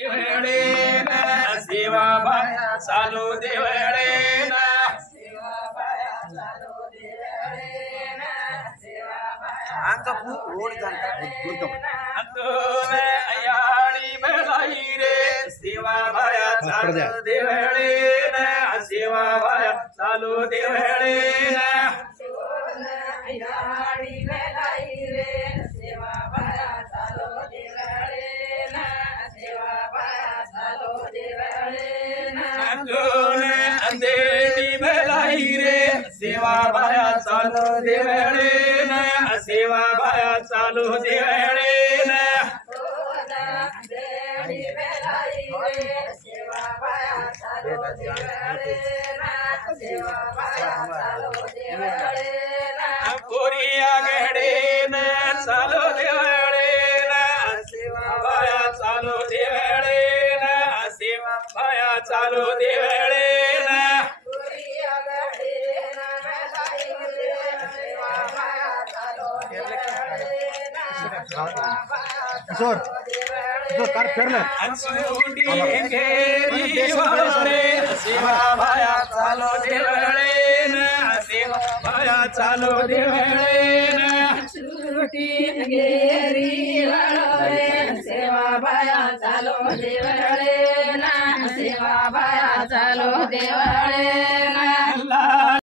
देवळे ना सेवा बाया चालू देवळे ना सेवा बाया चालू देवळे ना सेवा बाया आमचा रोड अयाळी मलाई रे सेवा बाया चालू देवळे ना सेवा बाया चालू देवळे ना अयाळी मलाई रे सेवा बाया चालू देवळे ना सेवा बाया चालू देवळे ना अंधेरी मलाई रे सेवा बाया चालू देवळे ना सेवा बाया चालू देवळे ना अंधेरी मलाई रे सेवा बाया चालू देवळे ना सेवा बाया चालू देवळे ना कोरिया गडे ना चालू देवळे ना सेवा बाया चालू देवळे ना सेवा बाया चालू देवळे ना कोरिया गडे ना मलाई रे सेवा बाया चालू देवळे ना किशोर कार फिरलं सेवा बाया चालू देवळे ना सेवा बाया चालू देवळे ना सुटी गेरी वाळवे सेवा बाया चालू देवळे ना सेवा बाया चालू देवळे ना